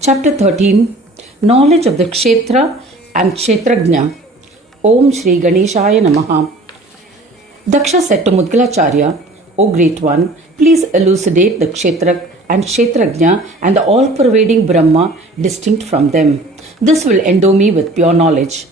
Chapter 13 Knowledge of the Kshetra and Kshetrajna. Om Shri Ganeshaya Namaha. Daksha said to Mudgalacharya, O Great One, please elucidate the Kshetra and Kshetrajna and the all-pervading Brahma distinct from them. This will endow me with pure knowledge.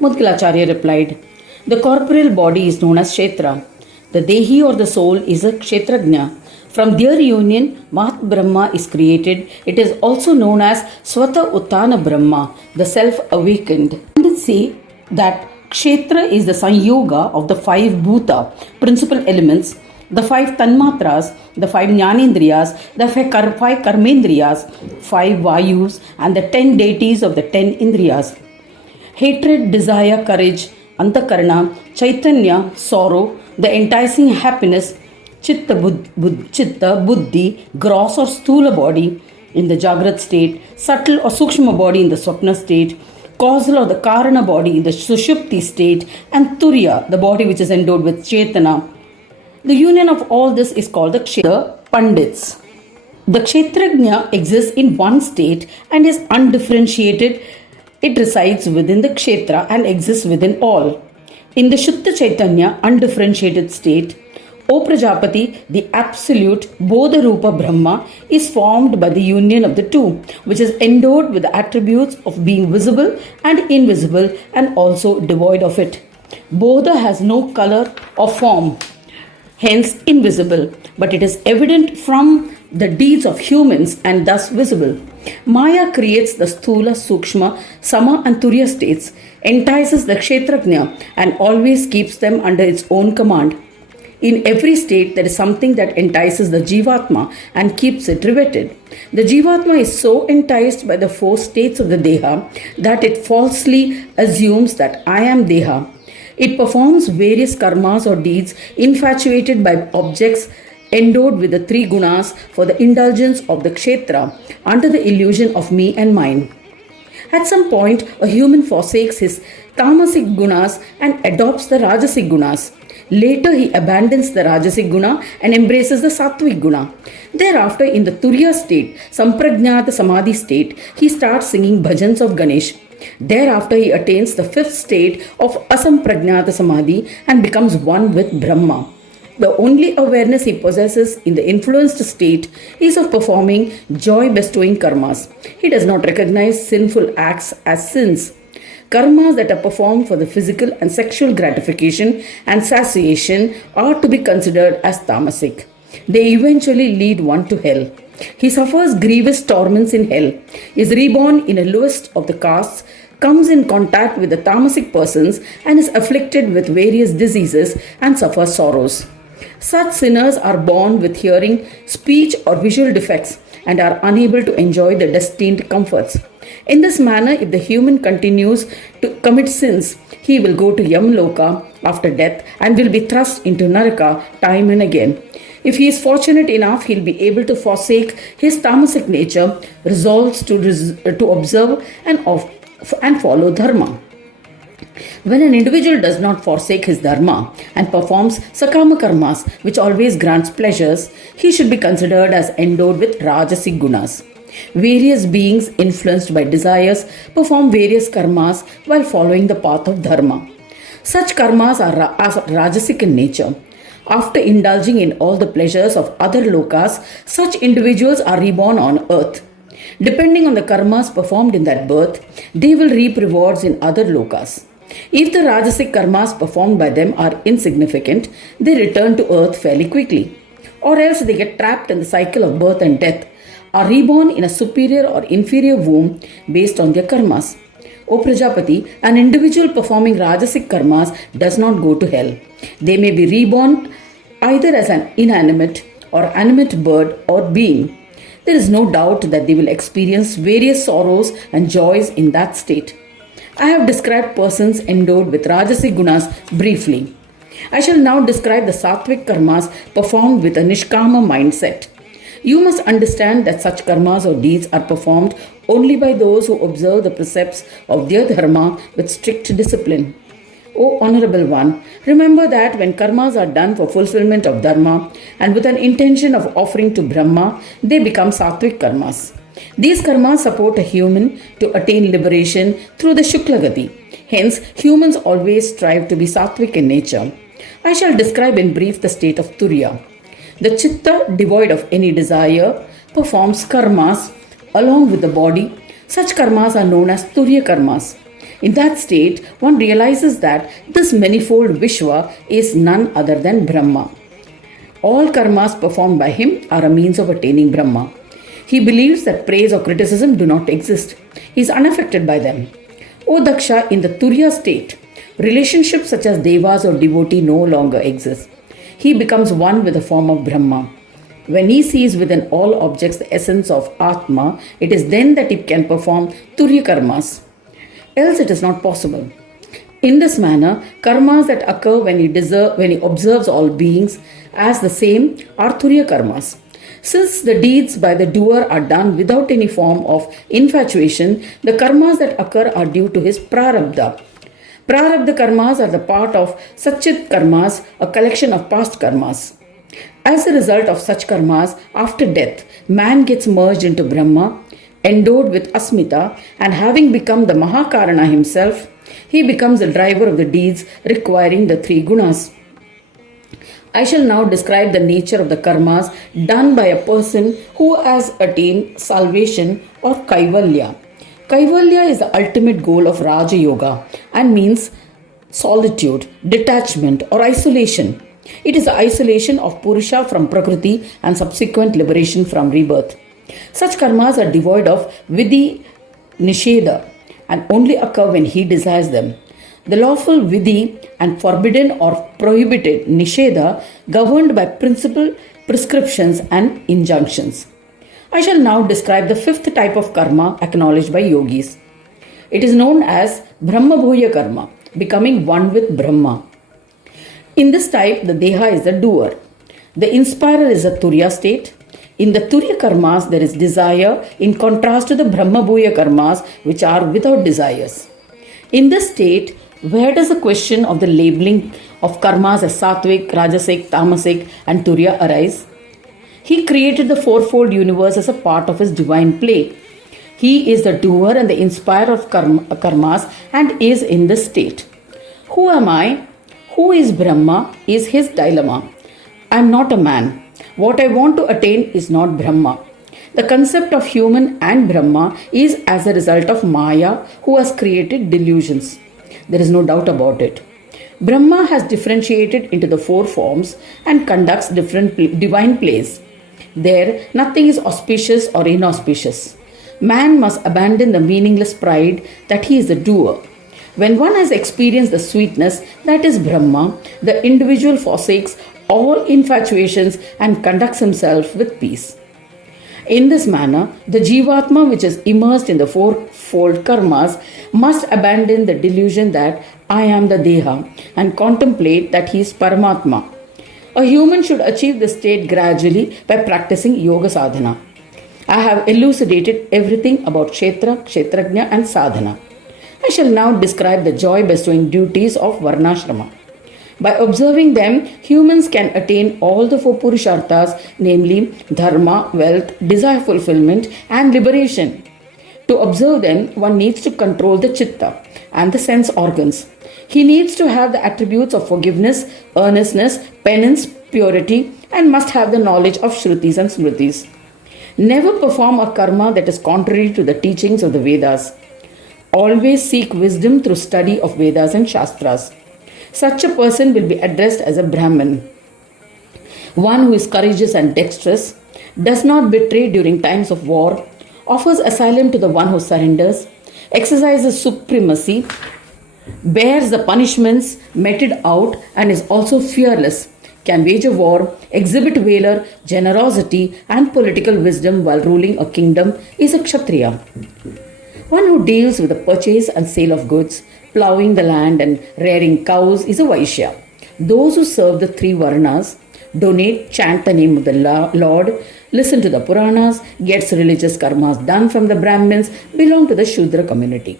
Mudgalacharya replied, the corporeal body is known as Kshetra. The Dehi or the soul is a Kshetrajna. From their union, Mahat Brahma is created. It is also known as Swata Uttana Brahma, the self-awakened. Let's say that Kshetra is the Sanyoga of the 5 Bhuta, principal elements, the 5 Tanmatras, the 5 Jnanendriyas, the 5 Karmendriyas, 5 Vayus, and the 10 deities of the 10 Indriyas. Hatred, desire, courage, Antakarana, Chaitanya, sorrow, the enticing happiness, Chitta, Buddhi, gross or Sthula body in the Jagrat state, subtle or Sukshma body in the Swapna state, causal or the Karana body in the Sushupti state, and Turiya, the body which is endowed with Chetana. The union of all this is called the Kshetra Pandits. The Kshetrajna exists in one state and is undifferentiated. It resides within the Kshetra and exists within all. In the Shuddha Chaitanya, undifferentiated state, O Prajapati, the absolute Bodha Rupa Brahma is formed by the union of the two, which is endowed with the attributes of being visible and invisible and also devoid of it. Bodha has no color or form, hence invisible, but it is evident from the deeds of humans and thus visible. Maya creates the Sthula, Sukshma, Sama and Turiya states, entices the Kshetrajna and always keeps them under its own command. In every state, there is something that entices the Jivatma and keeps it riveted. The Jivatma is so enticed by the 4 states of the Deha that it falsely assumes that I am Deha. It performs various karmas or deeds infatuated by objects endowed with the 3 gunas for the indulgence of the Kshetra under the illusion of me and mine. At some point, a human forsakes his tamasic gunas and adopts the rajasic gunas. Later, he abandons the rajasic guna and embraces the sattvic guna. Thereafter, in the Turiya state, Samprajnata Samadhi state, he starts singing bhajans of Ganesh. Thereafter, he attains the 5th state of Asamprajnata Samadhi and becomes one with Brahma. The only awareness he possesses in the influenced state is of performing joy-bestowing karmas. He does not recognize sinful acts as sins. Karmas that are performed for the physical and sexual gratification and satiation are to be considered as tamasic. They eventually lead one to hell. He suffers grievous torments in hell, is reborn in a lowest of the castes, comes in contact with the tamasic persons and is afflicted with various diseases and suffers sorrows. Such sinners are born with hearing, speech or visual defects and are unable to enjoy the destined comforts. In this manner, if the human continues to commit sins, he will go to Yamloka after death and will be thrust into Naraka time and again. If he is fortunate enough, he will be able to forsake his tamasic nature, resolves to observe and follow dharma. When an individual does not forsake his dharma and performs sakama karmas, which always grants pleasures, he should be considered as endowed with rajasic gunas. Various beings influenced by desires perform various karmas while following the path of dharma. Such karmas are rajasic in nature. After indulging in all the pleasures of other lokas, such individuals are reborn on earth. Depending on the karmas performed in that birth, they will reap rewards in other lokas. If the rajasic karmas performed by them are insignificant, they return to earth fairly quickly. Or else they get trapped in the cycle of birth and death, are reborn in a superior or inferior womb based on their karmas. O Prajapati, an individual performing rajasic karmas does not go to hell. They may be reborn either as an inanimate or animate bird or being. There is no doubt that they will experience various sorrows and joys in that state. I have described persons endowed with rajasic gunas briefly. I shall now describe the sattvic karmas performed with a nishkama mindset. You must understand that such karmas or deeds are performed only by those who observe the precepts of their dharma with strict discipline. O Honorable One, remember that when karmas are done for fulfillment of dharma and with an intention of offering to Brahma, they become sattvic karmas. These karmas support a human to attain liberation through the Shuklagati. Hence, humans always strive to be sattvic in nature. I shall describe in brief the state of Turiya. The chitta, devoid of any desire, performs karmas along with the body. Such karmas are known as Turiya karmas. In that state, one realizes that this manifold Vishwa is none other than Brahma. All karmas performed by him are a means of attaining Brahma. He believes that praise or criticism do not exist. He is unaffected by them. O Daksha, in the Turiya state, relationships such as devas or devotee no longer exist. He becomes one with the form of Brahma. When he sees within all objects the essence of Atma, it is then that he can perform Turiya karmas. Else it is not possible. In this manner, karmas that occur when he observes all beings as the same are Turiya karmas. Since the deeds by the doer are done without any form of infatuation, the karmas that occur are due to his prarabdha. Prarabdha karmas are the part of Satchit karmas, a collection of past karmas. As a result of such karmas, after death, man gets merged into Brahma, endowed with Asmita, and having become the Mahakarana himself, he becomes the driver of the deeds requiring the three gunas. I shall now describe the nature of the karmas done by a person who has attained salvation or Kaivalya. Kaivalya is the ultimate goal of Raja Yoga and means solitude, detachment, or isolation. It is the isolation of Purusha from Prakriti and subsequent liberation from rebirth. Such karmas are devoid of Vidhi Nisheda and only occur when he desires them. The lawful Vidhi and forbidden or prohibited Nisheda governed by principle, prescriptions and injunctions. I shall now describe the fifth type of karma acknowledged by yogis. It is known as Brahmabhuya karma, becoming one with Brahma. In this type, the Deha is the doer. The inspirer is a Turiya state. In the Turiya karmas, there is desire in contrast to the Brahmabhuya karmas, which are without desires. In this state, where does the question of the labeling of karmas as Sattvic, Rajasic, Tamasic and Turiya arise? He created the fourfold universe as a part of his divine play. He is the doer and the inspirer of karmas and is in this state. Who am I? Who is Brahma is his dilemma. I am not a man. What I want to attain is not Brahma. The concept of human and Brahma is as a result of Maya, who has created delusions. There is no doubt about it. Brahma has differentiated into the four forms and conducts different divine plays. There, nothing is auspicious or inauspicious. Man must abandon the meaningless pride that he is the doer. When one has experienced the sweetness that is Brahma, the individual forsakes all infatuations and conducts himself with peace. In this manner, the Jivatma, which is immersed in the fourfold karmas, must abandon the delusion that I am the Deha and contemplate that he is Paramatma. A human should achieve this state gradually by practicing yoga sadhana. I have elucidated everything about Kshetra, Kshetrajnya and sadhana. I shall now describe the joy bestowing duties of Varnashrama. By observing them, humans can attain all the four Purusharthas, namely dharma, wealth, desire fulfillment and liberation. To observe them, one needs to control the chitta and the sense organs. He needs to have the attributes of forgiveness, earnestness, penance, purity, and must have the knowledge of Shrutis and Smritis. Never perform a karma that is contrary to the teachings of the Vedas. Always seek wisdom through study of Vedas and Shastras. Such a person will be addressed as a Brahmin. One who is courageous and dexterous, does not betray during times of war, offers asylum to the one who surrenders, exercises supremacy, bears the punishments meted out and is also fearless, can wage a war, exhibit valor, generosity and political wisdom while ruling a kingdom is a Kshatriya. One who deals with the purchase and sale of goods, ploughing the land and rearing cows is a Vaishya. Those who serve the three Varnas, donate, chant the name of the Lord, listen to the Puranas, gets religious karmas done from the Brahmins, belong to the Shudra community.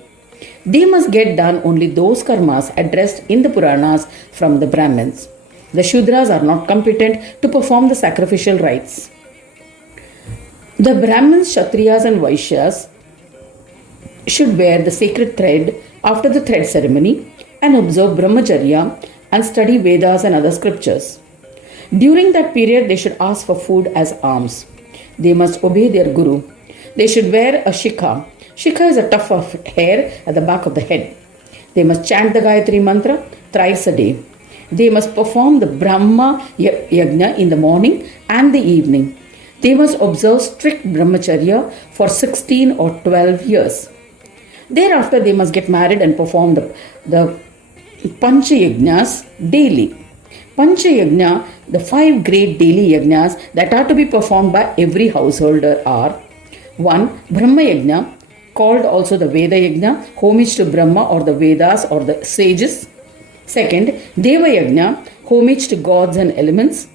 They must get done only those karmas addressed in the Puranas from the Brahmins. The Shudras are not competent to perform the sacrificial rites. The Brahmins, Kshatriyas and Vaishyas should wear the sacred thread after the thread ceremony and observe Brahmacharya and study Vedas and other scriptures. During that period, they should ask for food as alms. They must obey their guru. They should wear a shikha. Shikha is a tuft of hair at the back of the head. They must chant the Gayatri mantra thrice a day. They must perform the Brahma Yajna in the morning and the evening. They must observe strict brahmacharya for 16 or 12 years. Thereafter, they must get married and perform the Pancha Yajnas daily. Pancha Yajna, the 5 great daily yajnas that are to be performed by every householder are: 1. Brahma Yajna, called also the Veda Yajna, homage to Brahma or the Vedas or the sages. 2nd, Deva Yajna, homage to gods and elements.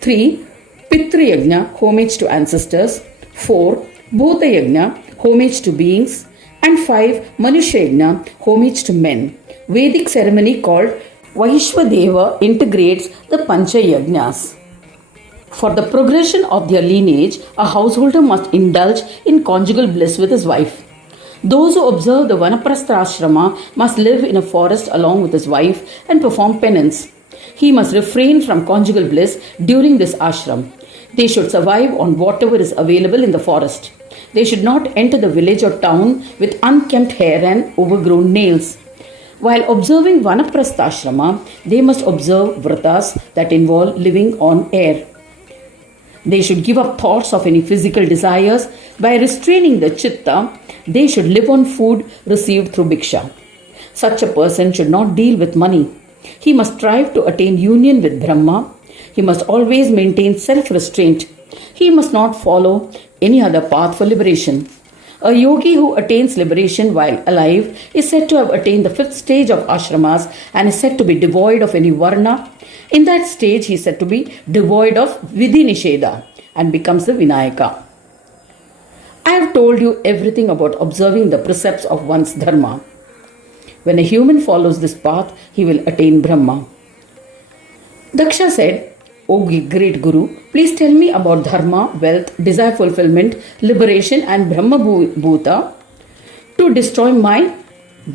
3. Pitru Yajna, homage to ancestors. 4. Bhuta Yajna, homage to beings. And 5. Manushya Yajna, homage to men. Vedic ceremony called Vaishwadeva integrates the Pancha Yajnas. For the progression of their lineage, a householder must indulge in conjugal bliss with his wife. Those who observe the Vanaprastha must live in a forest along with his wife and perform penance. He must refrain from conjugal bliss during this ashram. They should survive on whatever is available in the forest. They should not enter the village or town with unkempt hair and overgrown nails. While observing Vanaprastha, they must observe vratas that involve living on air. They should give up thoughts of any physical desires. By restraining the chitta, they should live on food received through bhiksha. Such a person should not deal with money. He must strive to attain union with Brahma. He must always maintain self-restraint. He must not follow any other path for liberation. A yogi who attains liberation while alive is said to have attained the 5th stage of ashramas and is said to be devoid of any varna. In that stage, he is said to be devoid of vidhi nisheda and becomes the Vinayaka. I have told you everything about observing the precepts of one's dharma. When a human follows this path, he will attain Brahma. Daksha said, "O great Guru, please tell me about dharma, wealth, desire fulfillment, liberation and Brahma Bhuta to destroy my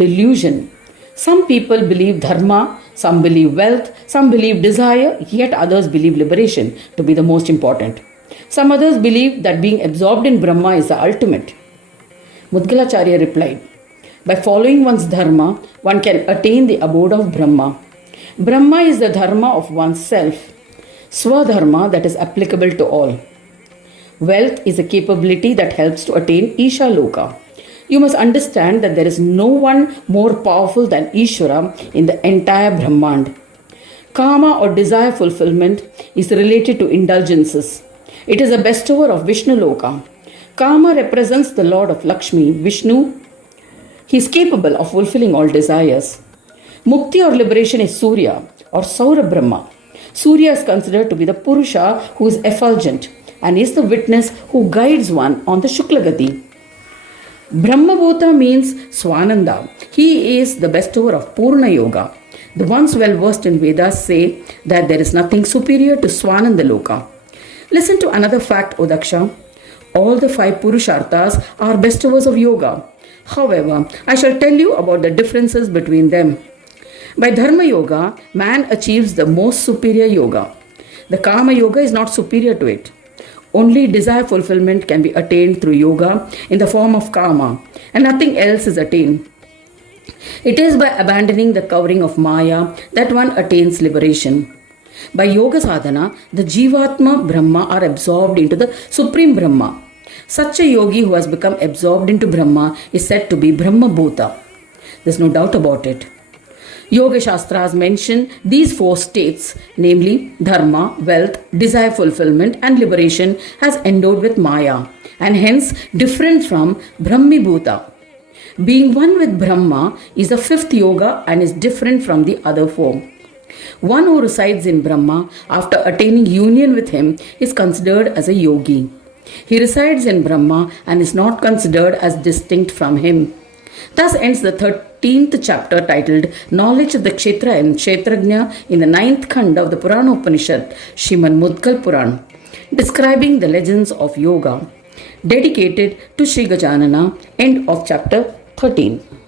delusion. Some people believe dharma, some believe wealth, some believe desire, yet others believe liberation to be the most important. Some others believe that being absorbed in Brahma is the ultimate." Mudgalacharya replied, "By following one's dharma, one can attain the abode of Brahma. Brahma is the dharma of one's self, Swadharma that is applicable to all. Wealth is a capability that helps to attain Isha Loka. You must understand that there is no one more powerful than Ishvara in the entire Brahmand. Kama or desire fulfillment is related to indulgences. It is a bestower of Vishnu Loka. Kama represents the Lord of Lakshmi, Vishnu. He is capable of fulfilling all desires. Mukti or liberation is Surya or Saura Brahma. Surya is considered to be the Purusha who is effulgent and is the witness who guides one on the Shuklagati. Brahmabhuta means Swananda. He is the bestower of Purna Yoga. The ones well versed in Vedas say that there is nothing superior to Swananda Loka. Listen to another fact, O Daksha. All the 5 Purusharthas are bestowers of yoga. However, I shall tell you about the differences between them. By Dharma Yoga, man achieves the most superior yoga. The Kama Yoga is not superior to it. Only desire fulfillment can be attained through yoga in the form of Kama, and nothing else is attained. It is by abandoning the covering of Maya that one attains liberation. By Yoga Sadhana, the Jivatma Brahma are absorbed into the Supreme Brahma. Such a yogi who has become absorbed into Brahma is said to be Brahma Bhuta. There is no doubt about it. Yoga Shastras mention these 4 states, namely Dharma, wealth, desire fulfillment and liberation as endowed with Maya and hence different from Brahmi Bhuta. Being one with Brahma is the 5th yoga and is different from the other 4. One who resides in Brahma after attaining union with him is considered as a yogi. He resides in Brahma and is not considered as distinct from him. Thus ends the 13th chapter titled Knowledge of the Kshetra and Kshetrajna in the 9th Khanda of the Purana Upanishad, Srimad Mudgal Puran, describing the legends of yoga, dedicated to Sri Gajanana. End of chapter 13.